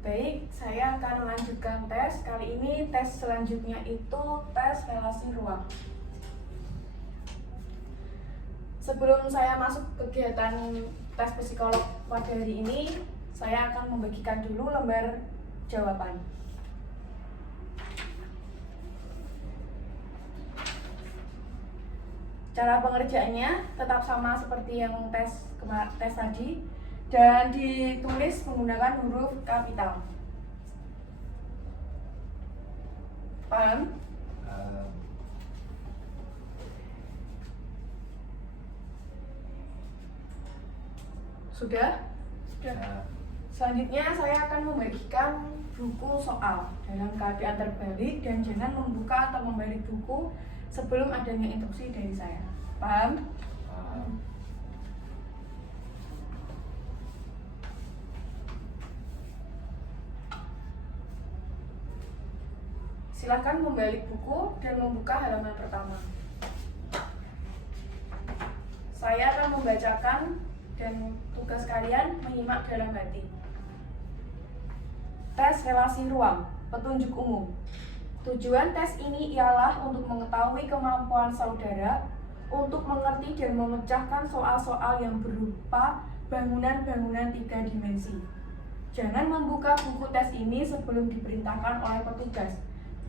Baik, saya akan melanjutkan tes. Kali ini tes selanjutnya itu tes relasi ruang. Sebelum saya masuk kegiatan tes psikolog pada hari ini, saya akan membagikan dulu lembar jawaban. Cara pengerjaannya tetap sama seperti yang tes tadi, dan ditulis menggunakan huruf kapital. Paham? Sudah? Sudah. Selanjutnya saya akan membagikan buku soal dalam keadaan terbalik dan jangan membuka atau membalik buku sebelum adanya instruksi dari saya. Paham? Paham. Silakan membalik buku dan membuka halaman pertama. Saya akan membacakan dan tugas kalian menyimak dalam hati. Tes relasi ruang, petunjuk umum. Tujuan tes ini ialah untuk mengetahui kemampuan saudara untuk mengerti dan memecahkan soal-soal yang berupa bangunan-bangunan 3 dimensi. Jangan membuka buku tes ini sebelum diperintahkan oleh petugas.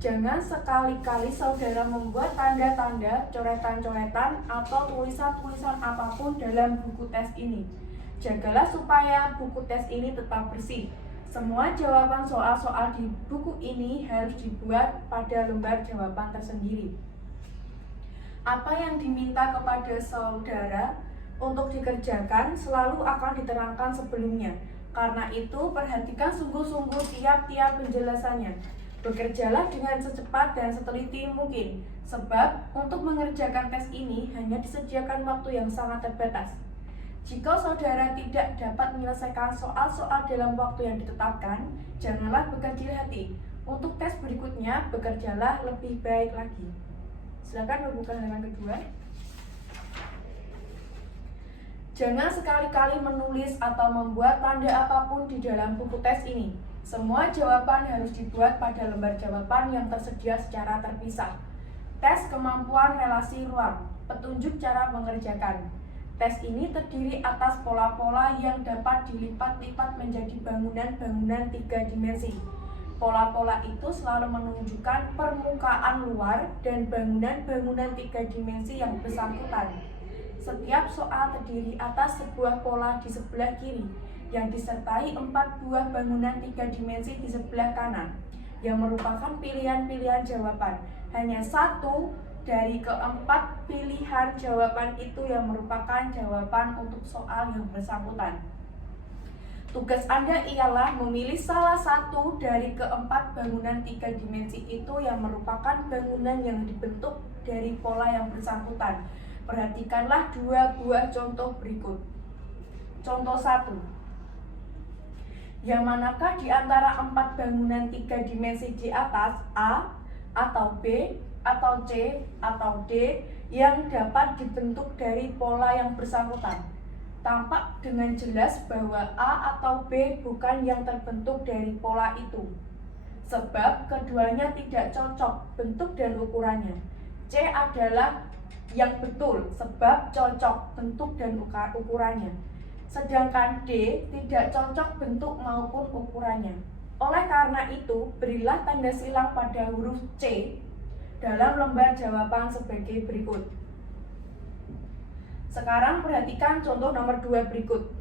Jangan sekali-kali saudara membuat tanda-tanda, coretan-coretan, atau tulisan-tulisan apapun dalam buku tes ini. Jagalah supaya buku tes ini tetap bersih. Semua jawaban soal-soal di buku ini harus dibuat pada lembar jawaban tersendiri. Apa yang diminta kepada saudara untuk dikerjakan selalu akan diterangkan sebelumnya. Karena itu, perhatikan sungguh-sungguh tiap-tiap penjelasannya. Bekerjalah dengan secepat dan seteliti mungkin, sebab untuk mengerjakan tes ini hanya disediakan waktu yang sangat terbatas. Jika saudara tidak dapat menyelesaikan soal-soal dalam waktu yang ditetapkan, janganlah berkecil hati. Untuk tes berikutnya, bekerjalah lebih baik lagi. Silakan membuka halaman kedua. Jangan sekali-kali menulis atau membuat tanda apapun di dalam buku tes ini. Semua jawaban harus dibuat pada lembar jawaban yang tersedia secara terpisah. Tes kemampuan relasi ruang, petunjuk cara mengerjakan. Tes ini terdiri atas pola-pola yang dapat dilipat-lipat menjadi bangunan-bangunan 3 dimensi. Pola-pola itu selalu menunjukkan permukaan luar dan bangunan-bangunan 3 dimensi yang bersangkutan. Setiap soal terdiri atas sebuah pola di sebelah kiri, yang disertai 4 buah bangunan 3 dimensi di sebelah kanan, yang merupakan pilihan-pilihan jawaban. Hanya satu dari keempat pilihan jawaban itu yang merupakan jawaban untuk soal yang bersangkutan. Tugas Anda ialah memilih salah satu dari keempat bangunan 3 dimensi itu yang merupakan bangunan yang dibentuk dari pola yang bersangkutan. Perhatikanlah 2 buah contoh berikut. Contoh 1. Yang manakah di antara 4 bangunan 3 dimensi di atas, A, atau B, atau C, atau D, yang dapat dibentuk dari pola yang bersangkutan? Tampak dengan jelas bahwa A atau B bukan yang terbentuk dari pola itu, sebab keduanya tidak cocok bentuk dan ukurannya. C adalah yang betul, sebab cocok bentuk dan ukurannya. Sedangkan D tidak cocok bentuk maupun ukurannya. Oleh karena itu, berilah tanda silang pada huruf C dalam lembar jawaban sebagai berikut. Sekarang perhatikan contoh nomor 2 berikut.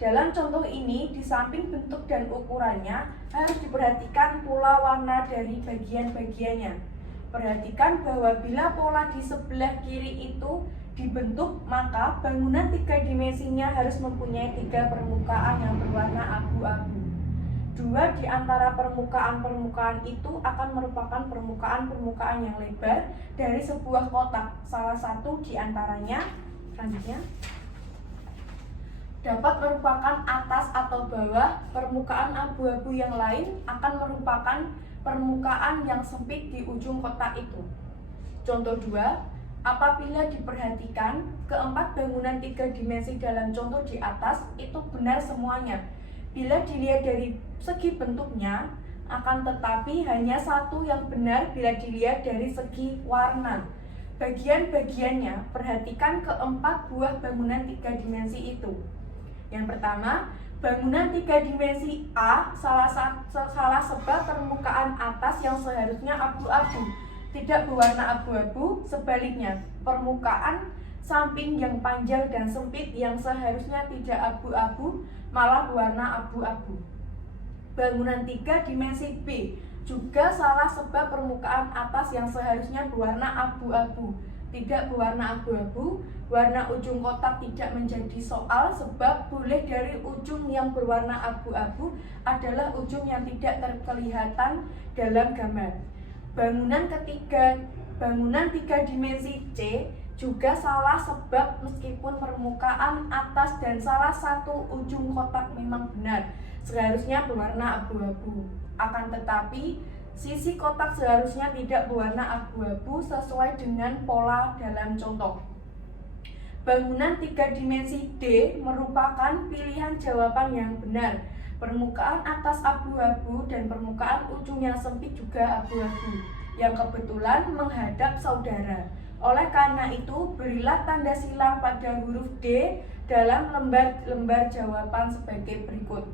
Dalam contoh ini, di samping bentuk dan ukurannya, harus diperhatikan pula warna dari bagian-bagiannya. Perhatikan bahwa bila pola di sebelah kiri itu dibentuk, maka bangunan 3 dimensinya harus mempunyai 3 permukaan yang berwarna abu-abu. 2 di antara permukaan-permukaan itu akan merupakan permukaan-permukaan yang lebar dari sebuah kotak. Salah satu di antaranya, selanjutnya, dapat merupakan atas atau bawah. Permukaan abu-abu yang lain akan merupakan permukaan yang sempit di ujung kotak itu. Contoh 2. Apabila diperhatikan, keempat bangunan 3 dimensi dalam contoh di atas itu benar semuanya. Bila dilihat dari segi bentuknya, akan tetapi hanya satu yang benar bila dilihat dari segi warna. Bagian-bagiannya, perhatikan keempat buah bangunan 3 dimensi itu. Yang pertama, bangunan 3 dimensi A salah sebab permukaan atas yang seharusnya abu-abu tidak berwarna abu-abu, sebaliknya permukaan samping yang panjang dan sempit yang seharusnya tidak abu-abu malah berwarna abu-abu. Bangunan 3 dimensi B juga salah sebab permukaan atas yang seharusnya berwarna abu-abu tidak berwarna abu-abu. Warna ujung kotak tidak menjadi soal sebab boleh dari ujung yang berwarna abu-abu adalah ujung yang tidak terkelihatan dalam gambar. Bangunan 3 dimensi C juga salah sebab meskipun permukaan atas dan salah satu ujung kotak memang benar, seharusnya berwarna abu-abu. Akan tetapi, sisi kotak seharusnya tidak berwarna abu-abu sesuai dengan pola dalam contoh. Bangunan 3 dimensi D merupakan pilihan jawaban yang benar. Permukaan atas abu-abu dan permukaan ujung yang sempit juga abu-abu, yang kebetulan menghadap saudara. Oleh karena itu, berilah tanda silang pada huruf D dalam lembar jawaban sebagai berikut.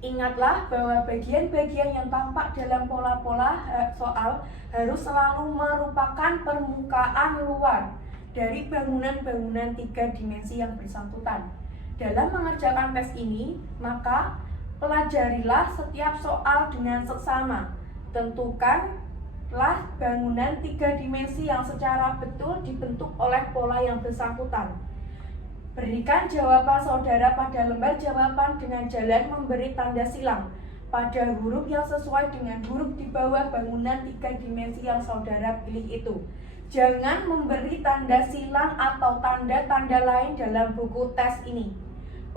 Ingatlah bahwa bagian-bagian yang tampak dalam pola-pola soal harus selalu merupakan permukaan luar dari bangunan-bangunan 3 dimensi yang bersangkutan. Dalam mengerjakan tes ini, maka pelajarilah setiap soal dengan seksama. Tentukanlah bangunan 3 dimensi yang secara betul dibentuk oleh pola yang bersangkutan. Berikan jawaban saudara pada lembar jawaban dengan jalan memberi tanda silang pada huruf yang sesuai dengan huruf di bawah bangunan 3 dimensi yang saudara pilih itu. Jangan memberi tanda silang atau tanda-tanda lain dalam buku tes ini.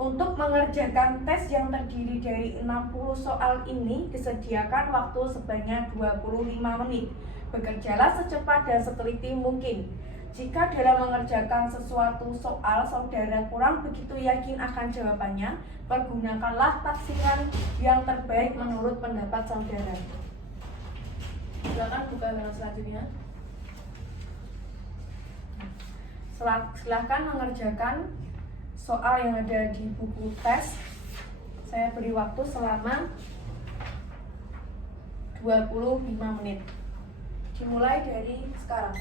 Untuk mengerjakan tes yang terdiri dari 60 soal ini disediakan waktu sebanyak 25 menit. Bekerjalah secepat dan seteliti mungkin. Jika dalam mengerjakan sesuatu soal saudara kurang begitu yakin akan jawabannya, pergunakanlah tafsiran yang terbaik menurut pendapat saudara. Silakan buka halaman selanjutnya. Silakan mengerjakan soal yang ada di buku tes. Saya beri waktu selama 25 menit. Dimulai dari sekarang.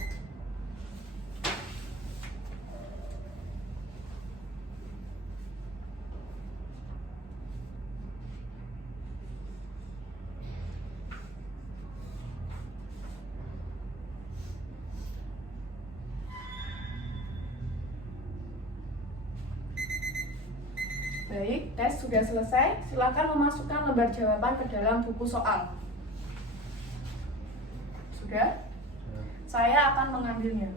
Baik, tes sudah selesai. Silakan memasukkan lembar jawaban ke dalam buku soal. Sudah? Saya akan mengambilnya.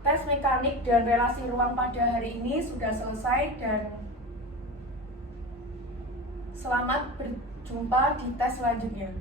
Tes mekanik dan relasi ruang pada hari ini sudah selesai dan selamat berjumpa di tes selanjutnya.